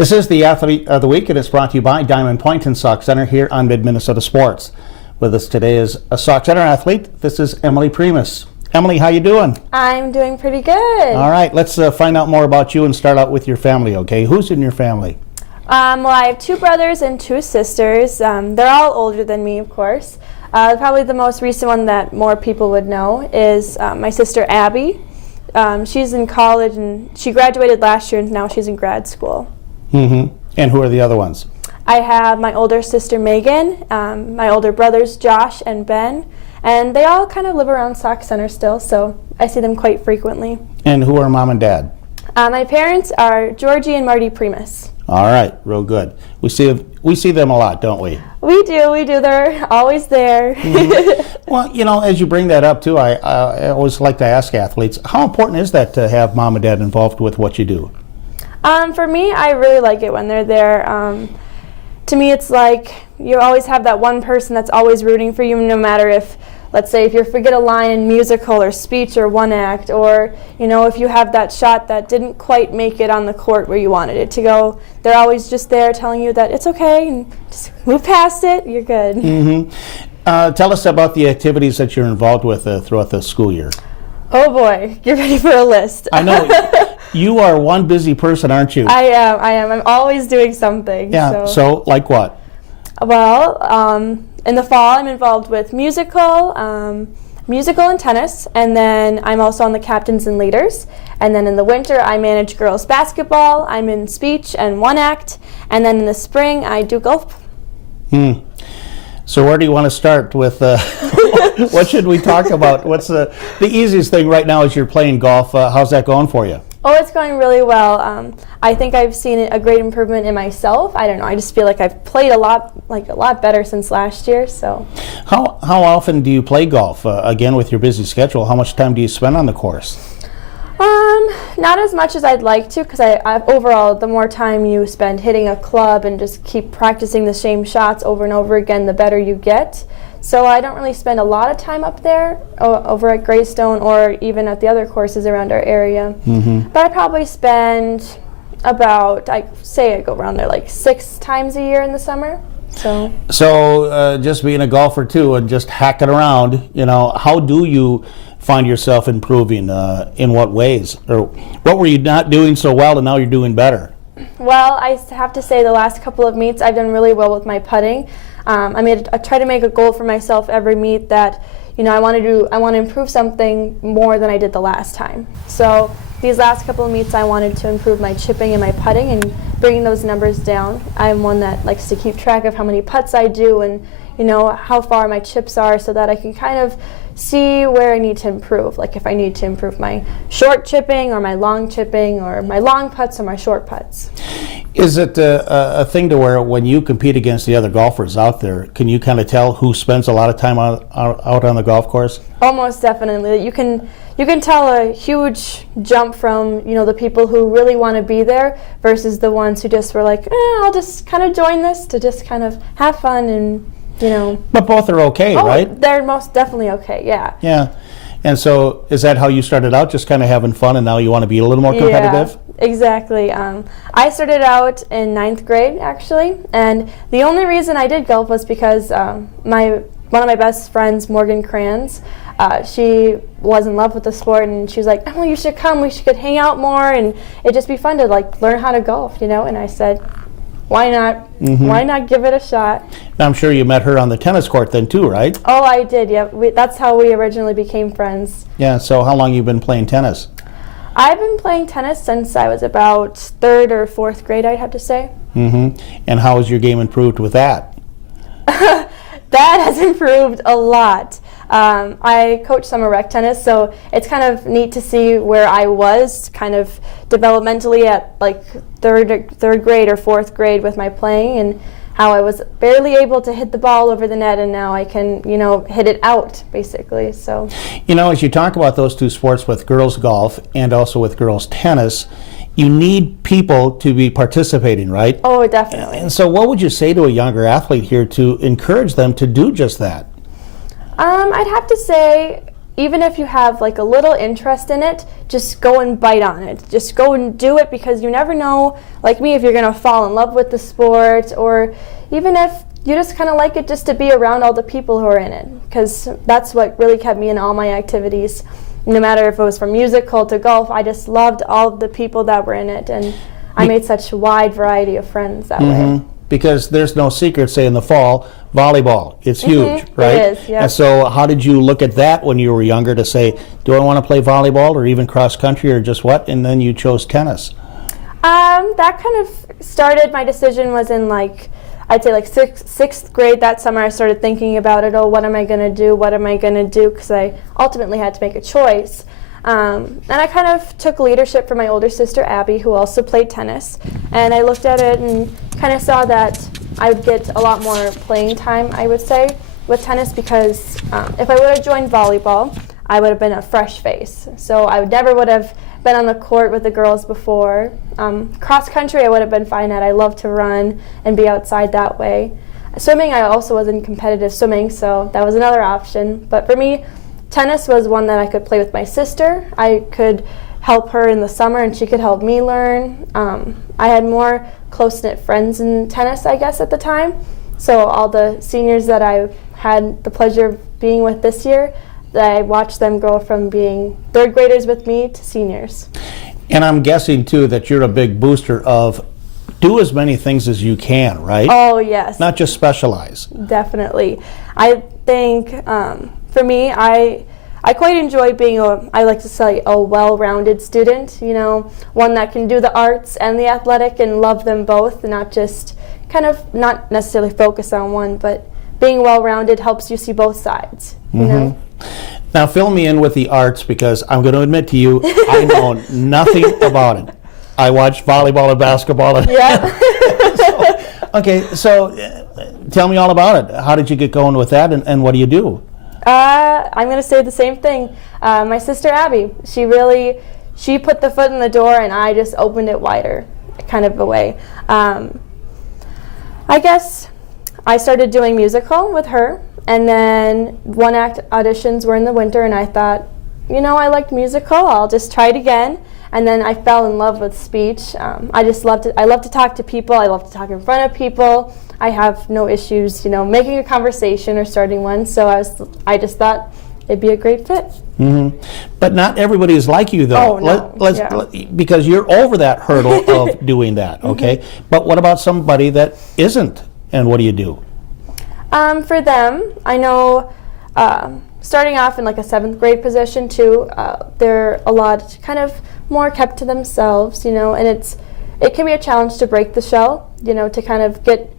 This is the Athlete of the Week, and it's brought to you by Diamond Point and Sauk Centre here on Mid-Minnesota With us today is a Sauk Centre athlete. This is Emily Primus. Emily, how you doing? I'm doing pretty good. All right, let's find out more about you and start out with your family, okay? Who's in your family? Well, I have two brothers and two sisters. They're all older than me, of course. Probably the most recent one that more people would know is my sister Abby. She's in college, and she graduated last year, and now she's in grad school. Mm-hmm. And who are the other ones? I have my older sister Megan, my older brothers Josh and Ben, and they all kind of live around Sauk Centre still, so I see them quite frequently. And who are mom and dad? My parents are Georgie and Marty Primus. All right, real good. We see them a lot, don't we? We do. They're always there. Mm-hmm. Well, you know, as you bring that up too, I always like to ask athletes, how important is that to have mom and dad involved with what you do? For me, I really like it when they're there. To me, it's like you always have that one person that's always rooting for you, no matter if, let's say, if you forget a line in musical or speech or one act, or, you know, if you have that shot that didn't quite make it on the court where you wanted it to go, they're always just there telling you that it's okay and just move past it, you're good. Mm-hmm. Tell us about the activities that you're involved with throughout the school year. Oh boy, get ready for a list. I know. You are one busy person, aren't you? I am. I'm always doing something. Yeah, so like what? Well, in the fall I'm involved with musical and tennis, and then I'm also on the captains and leaders. And then in the winter I manage girls basketball, I'm in speech and one act, and then in the spring I do golf. So where do you want to start with, what should we talk about? What's the easiest thing right now is you're playing golf. How's that going for you? Oh, it's going really well. I think I've seen a great improvement in myself. I don't know, I just feel like I've played a lot better since last year. So, how often do you play golf? Again, with your busy schedule, how much time do you spend on the course? Not as much as I'd like to, because overall, the more time you spend hitting a club and just keep practicing the same shots over and over again, the better you get. So I don't really spend a lot of time up there over at Greystone or even at the other courses around our area. Mm-hmm. But I probably spend about, I go around there like 6 times a year in the summer. So just being a golfer too and just hacking around, you know, how do you find yourself improving? In what ways? Or what were you not doing so well and now you're doing better? Well, I have to say the last couple of meets I've done really well with my putting. I try to make a goal for myself every meet that, you know, I want to improve something more than I did the last time. So these last couple of meets I wanted to improve my chipping and my putting and bringing those numbers down. I'm one that likes to keep track of how many putts I do and, you know, how far my chips are so that I can kind of see where I need to improve. Like if I need to improve my short chipping or my long chipping or my long putts or my short putts. Is it a thing to where when you compete against the other golfers out there, can you kind of tell who spends a lot of time out on the golf course? Almost definitely. You can tell a huge jump from, you know, the people who really want to be there versus the ones who just were like, I'll just kind of join this to just kind of have fun and, you know. But both are okay, right? They're most definitely okay, yeah. Yeah. And so is that how you started out, just kind of having fun, and now you want to be a little more competitive? Yeah, exactly. I started out in 9th grade, actually, and the only reason I did golf was because one of my best friends, Morgan Kranz, she was in love with the sport, and she was like, "Oh, you should come. We should hang out more, and it'd just be fun to like learn how to golf, you know." And I said, "Why not? Mm-hmm. Why not give it a shot?" I'm sure you met her on the tennis court then too, right? Oh, I did. Yeah, that's how we originally became friends. Yeah. So how long you been playing tennis? I've been playing tennis since I was about 3rd or 4th grade, I'd have to say. Mm-hmm. And how has your game improved with that? That has improved a lot. I coach summer rec tennis, so it's kind of neat to see where I was kind of developmentally at like third grade or 4th grade with my playing, and how I was barely able to hit the ball over the net, and now I can, you know, hit it out, basically. So, you know, as you talk about those two sports with girls golf and also with girls tennis, you need people to be participating, right? Oh, definitely. And so what would you say to a younger athlete here to encourage them to do just that? I'd have to say even if you have like a little interest in it, just go and bite on it. Just go and do it, because you never know, like me, if you're going to fall in love with the sport, or even if you just kind of like it just to be around all the people who are in it, because that's what really kept me in all my activities. No matter if it was from musical to golf, I just loved all the people that were in it, and I made such a wide variety of friends that way. Because there's no secret, say in the fall, volleyball, it's huge, right? It is, yeah. And so how did you look at that when you were younger to say, do I want to play volleyball or even cross country or just what? And then you chose tennis. That kind of started, my decision was in like, I'd say like sixth grade. That summer I started thinking about it. Oh, what am I going to do? What am I going to do? Because I ultimately had to make a choice. And I kind of took leadership from my older sister, Abby, who also played tennis. And I looked at it and kind of saw that I would get a lot more playing time, I would say, with tennis, because if I would have joined volleyball, I would have been a fresh face. So I never would have been on the court with the girls before. Cross country I would have been fine at. I love to run and be outside that way. Swimming, I also was in competitive swimming, so that was another option. But for me, tennis was one that I could play with my sister. I could help her in the summer and she could help me learn. I had more close-knit friends in tennis, I guess, at the time. So all the seniors that I had the pleasure of being with this year, I watched them go from being third graders with me to seniors. And I'm guessing too that you're a big booster of do as many things as you can, right? Oh, yes. Not just specialize. Definitely. I think for me, I quite enjoy being I like to say, a well-rounded student, you know, one that can do the arts and the athletic and love them both, and not just kind of not necessarily focus on one, but being well-rounded helps you see both sides, you know? Now fill me in with the arts, because I'm going to admit to you, I know nothing about it. I watch volleyball and basketball. And Yeah. so tell me all about it. How did you get going with that, and what do you do? I'm going to say the same thing. My sister Abby, she put the foot in the door and I just opened it wider, kind of a way. I guess I started doing musical with her, and then one act auditions were in the winter, and I thought, you know, I liked musical, I'll just try it again. And then I fell in love with speech. I love to talk to people, I love to talk in front of people. I have no issues, you know, making a conversation or starting one, so I just thought it'd be a great fit. But not everybody is like you, though. Oh, no. Because you're over that hurdle of doing that, okay? But what about somebody that isn't, and what do you do? For them, I know starting off in like a 7th grade position too, they're a lot kind of more kept to themselves, you know, and it can be a challenge to break the shell, you know, to kind of get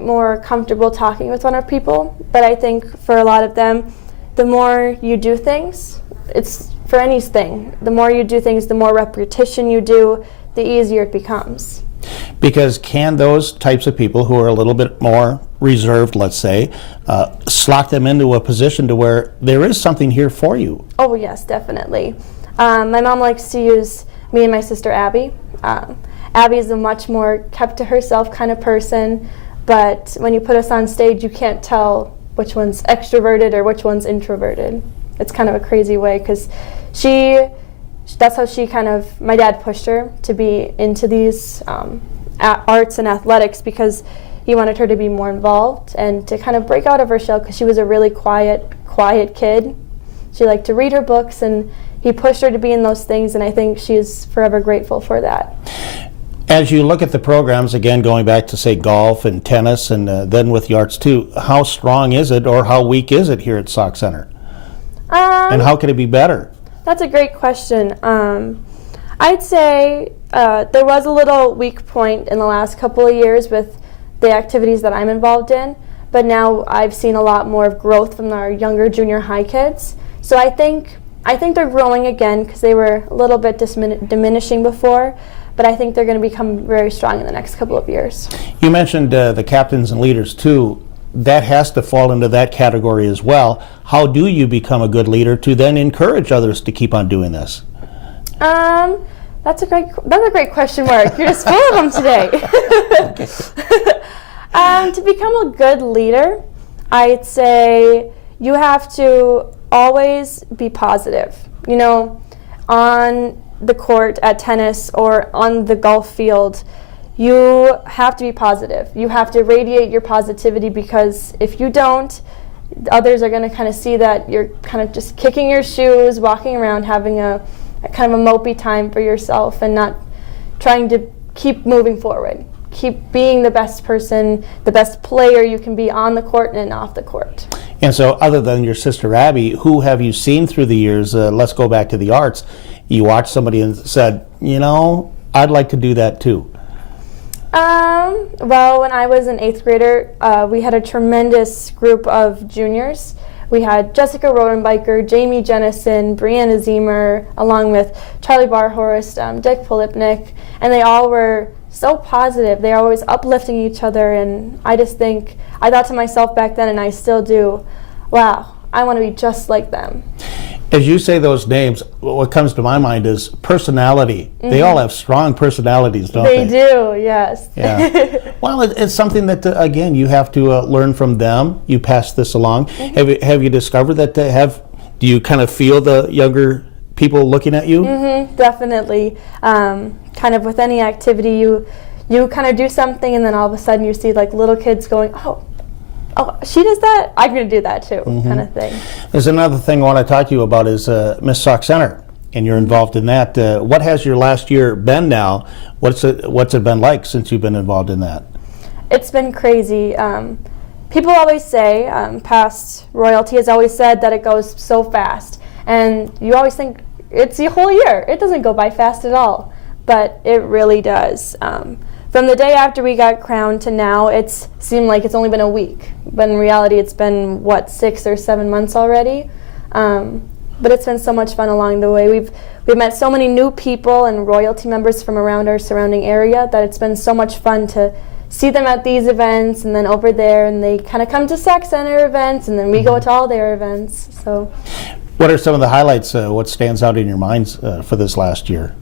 more comfortable talking with other people. But I think for a lot of them, the more you do things, it's for anything, the more you do things, the more repetition you do, the easier it becomes. Because can those types of people who are a little bit more reserved, let's say, slot them into a position to where there is something here for you? Oh yes, definitely. My mom likes to use me and my sister Abby. Abby is a much more kept to herself kind of person, but when you put us on stage, you can't tell which one's extroverted or which one's introverted. It's kind of a crazy way, because that's how she kind of, my dad pushed her to be into these arts and athletics, because he wanted her to be more involved and to kind of break out of her shell, because she was a really quiet kid. She liked to read her books, and he pushed her to be in those things, and I think she is forever grateful for that. As you look at the programs, again, going back to, say, golf and tennis, and then with the arts too, how strong is it, or how weak is it here at Sauk Centre? And how can it be better? That's a great question. I'd say there was a little weak point in the last couple of years with the activities that I'm involved in, but now I've seen a lot more of growth from our younger junior high kids. So I think they're growing again, because they were a little bit diminishing before, but I think they're going to become very strong in the next couple of years. You mentioned the captains and leaders too. That has to fall into that category as well. How do you become a good leader to then encourage others to keep on doing this? That's a great question, Mark. You're just full of them today. To become a good leader, I'd say you have to always be positive. You know, on the court at tennis or on the golf field, you have to be positive. You have to radiate your positivity, because if you don't, others are going to kind of see that you're kind of just kicking your shoes, walking around, having a kind of a mopey time for yourself, and not trying to keep moving forward. Keep being the best person, the best player you can be on the court and off the court. And so, other than your sister Abby, who have you seen through the years? Let's go back to the arts. You watched somebody and said, you know, I'd like to do that too. Well, when I was an 8th grader, we had a tremendous group of juniors. We had Jessica Rodenbiker, Jamie Jennison, Brianna Zemer, along with Charlie Barhorst, Dick Polipnik, and they all were so positive. They were always uplifting each other, and I thought to myself back then, and I still do, wow, I want to be just like them. As you say those names, what comes to my mind is personality. Mm-hmm. They all have strong personalities, don't they? They do, yes. Yeah. Well, it's something that, again, you have to learn from them. You pass this along. Mm-hmm. Have you discovered that do you kind of feel the younger people looking at you? Mm-hmm, definitely. Kind of with any activity, you kind of do something, and then all of a sudden you see like little kids going, oh, she does that? I'm going to do that too, mm-hmm. kind of thing. There's another thing I want to talk to you about is Miss Sauk Center, and you're involved in that. What has your last year been now? What's it been like since you've been involved in that? It's been crazy. People always say, past royalty has always said that it goes so fast, and you always think it's the whole year. It doesn't go by fast at all, but it really does. From the day after we got crowned to now, it's seemed like it's only been a week. But in reality, it's been, 6 or 7 months already? But it's been so much fun along the way. We've met so many new people and royalty members from around our surrounding area that it's been so much fun to see them at these events and then over there, and they kind of come to Sauk Center events, and then we go to all their events. So, what are some of the highlights? What stands out in your minds for this last year?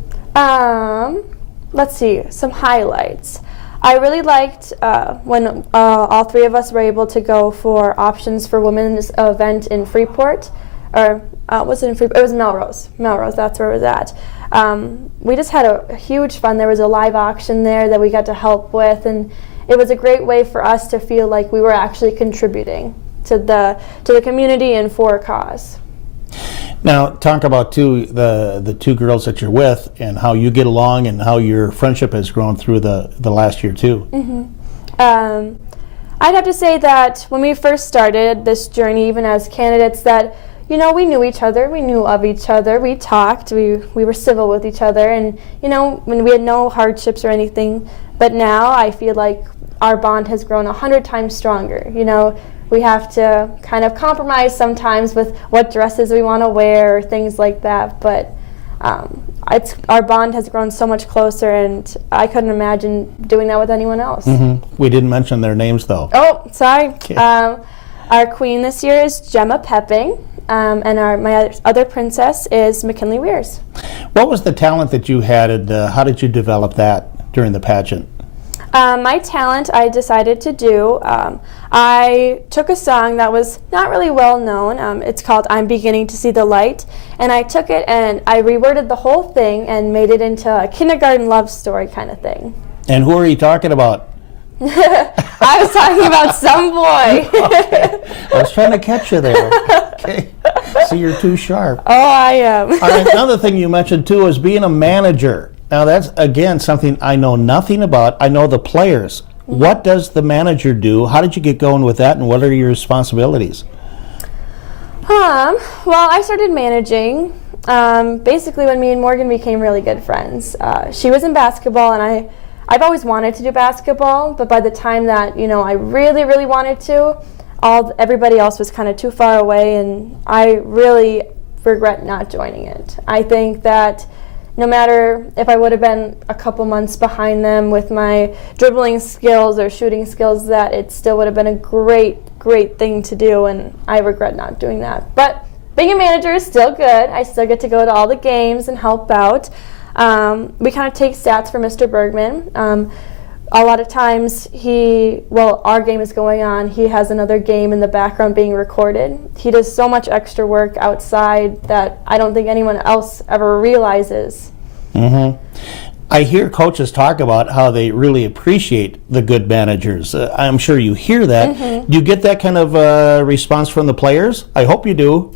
Let's see, some highlights. I really liked when all three of us were able to go for Options for Women's event in Freeport. Or was it in Freeport? It was Melrose. Melrose, that's where it was at. We just had a huge fun. There was a live auction there that we got to help with, and it was a great way for us to feel like we were actually contributing to the community and for a cause. Now, talk about the two girls that you're with and how you get along and how your friendship has grown through the last year too. Mm-hmm. I'd have to say that when we first started this journey, even as candidates, that we knew each other, we knew of each other, we talked, we were civil with each other, and when we had no hardships or anything. But now I feel like our bond has grown 100 times stronger. We have to kind of compromise sometimes with what dresses we want to wear or things like that, but our bond has grown so much closer, and I couldn't imagine doing that with anyone else. Mm-hmm. We didn't mention their names, though. Oh, sorry. Okay. Our queen this year is Gemma Pepping, and my other princess is McKinley Weirs. What was the talent that you had, and how did you develop that during the pageant? My talent, I decided to do, I took a song that was not really well known. It's called I'm Beginning to See the Light, and I took it and I reworded the whole thing and made it into a kindergarten love story kind of thing. And who are you talking about? I was talking about some boy. Okay. I was trying to catch you there. Okay. So you're too sharp. Oh, I am. All right, another thing you mentioned too is being a manager. Now that's, again, something I know nothing about. I know the players. Mm-hmm. What does the manager do? How did you get going with that, and what are your responsibilities? Well, I started managing basically when me and Morgan became really good friends. She was in basketball, and I've always wanted to do basketball, but by the time that I really, really wanted to, everybody else was kind of too far away, and I really regret not joining it. I think that no matter if I would have been a couple months behind them with my dribbling skills or shooting skills, that it still would have been a great, great thing to do, and I regret not doing that. But being a manager is still good. I still get to go to all the games and help out. We kind of take stats for Mr. Bergman. a lot of times our game is going on, he has another game in the background being recorded. He does so much extra work outside that I don't think anyone else ever realizes. Mm-hmm. I hear coaches talk about how they really appreciate the good managers. I'm sure you hear that. Mm-hmm. Do you get that kind of response from the players? I hope you do.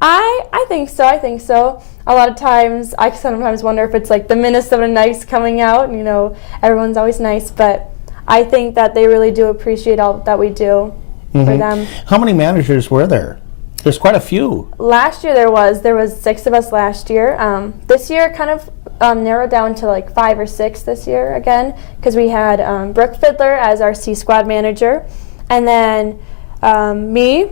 I think so. A lot of times, I sometimes wonder if it's like the Minnesota nice coming out. You know, everyone's always nice, but I think that they really do appreciate all that we do for them. How many managers were there? There's quite a few. Last year there was 6 of us last year. This year kind of narrowed down to like 5 or 6 this year again, because we had Brooke Fiddler as our C squad manager, and then me,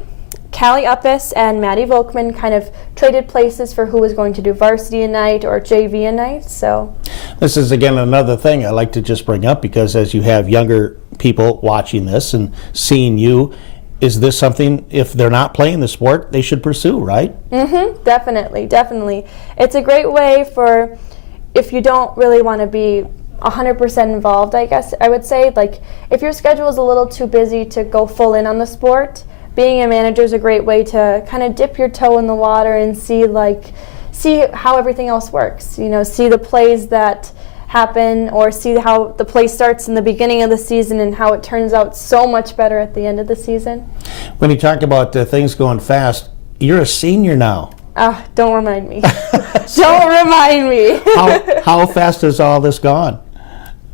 Callie Uppis, and Maddie Volkman kind of traded places for who was going to do varsity a night or JV a night. So this is again another thing I like to just bring up, because as you have younger people watching this and seeing you, is this something, if they're not playing the sport, they should pursue, right? Mm-hmm. Definitely. It's a great way for, if you don't really want to be 100% involved, I guess I would say, like if your schedule is a little too busy to go full in on the sport, being a manager is a great way to kind of dip your toe in the water and see how everything else works. You know, see the plays that happen, or see how the play starts in the beginning of the season and how it turns out so much better at the end of the season. When you talk about things going fast, you're a senior now. Don't remind me. Don't remind me. How fast has all this gone?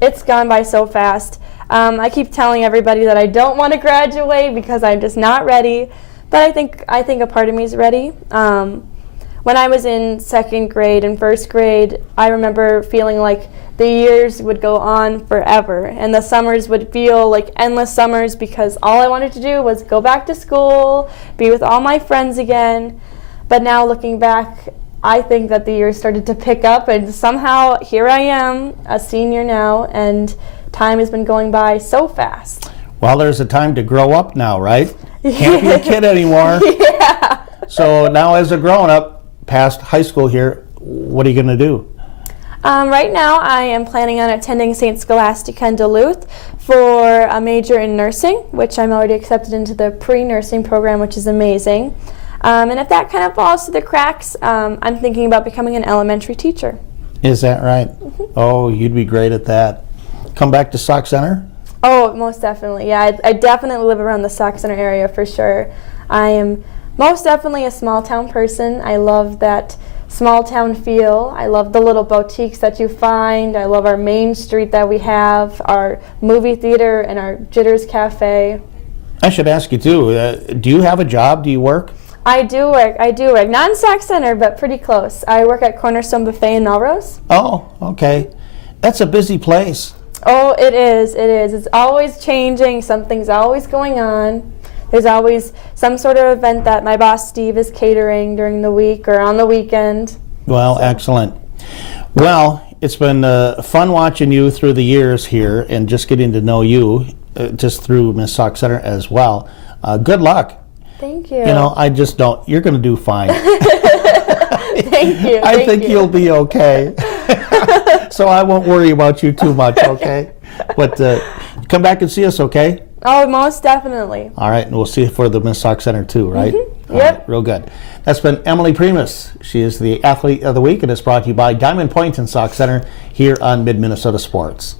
It's gone by so fast. I keep telling everybody that I don't want to graduate because I'm just not ready, but I think a part of me is ready. When I was in 2nd grade and 1st grade, I remember feeling like the years would go on forever, and the summers would feel like endless summers, because all I wanted to do was go back to school, be with all my friends again. But now looking back, I think that the years started to pick up, and somehow here I am, a senior now, and time has been going by so fast. Well, there's a time to grow up now, right? Can't be a kid anymore. Yeah. So now as a grown-up, past high school here, what are you going to do? Right now I am planning on attending St. Scholastica in Duluth for a major in nursing, which I'm already accepted into the pre-nursing program, which is amazing. And if that kind of falls through the cracks, I'm thinking about becoming an elementary teacher. Is that right? Mm-hmm. Oh, you'd be great at that. Come back to Sauk Center? Oh, most definitely. Yeah, I definitely live around the Sauk Center area for sure. I am most definitely a small town person. I love that small town feel. I love the little boutiques that you find. I love our main street that we have, our movie theater, and our Jitters Cafe. I should ask you too, do you have a job? Do you work? I do work. Not in Sauk Center, but pretty close. I work at Cornerstone Buffet in Melrose. Oh, okay. That's a busy place. Oh, it is. It's always changing. Something's always going on. There's always some sort of event that my boss Steve is catering during the week or on the weekend. Well, excellent. Well, it's been fun watching you through the years here and just getting to know you just through Miss Sauk Center as well. Good luck. Thank you. You know, I just don't. You're going to do fine. Thank you. I think you'll be okay. So I won't worry about you too much, okay? But come back and see us, okay? Oh, most definitely. All right, and we'll see you for the Miss Sauk Center too, right? Mm-hmm. Yep. Right, real good. That's been Emily Primus. She is the Athlete of the Week, and it's brought to you by Diamond Point and Sauk Center here on Mid-Minnesota Sports.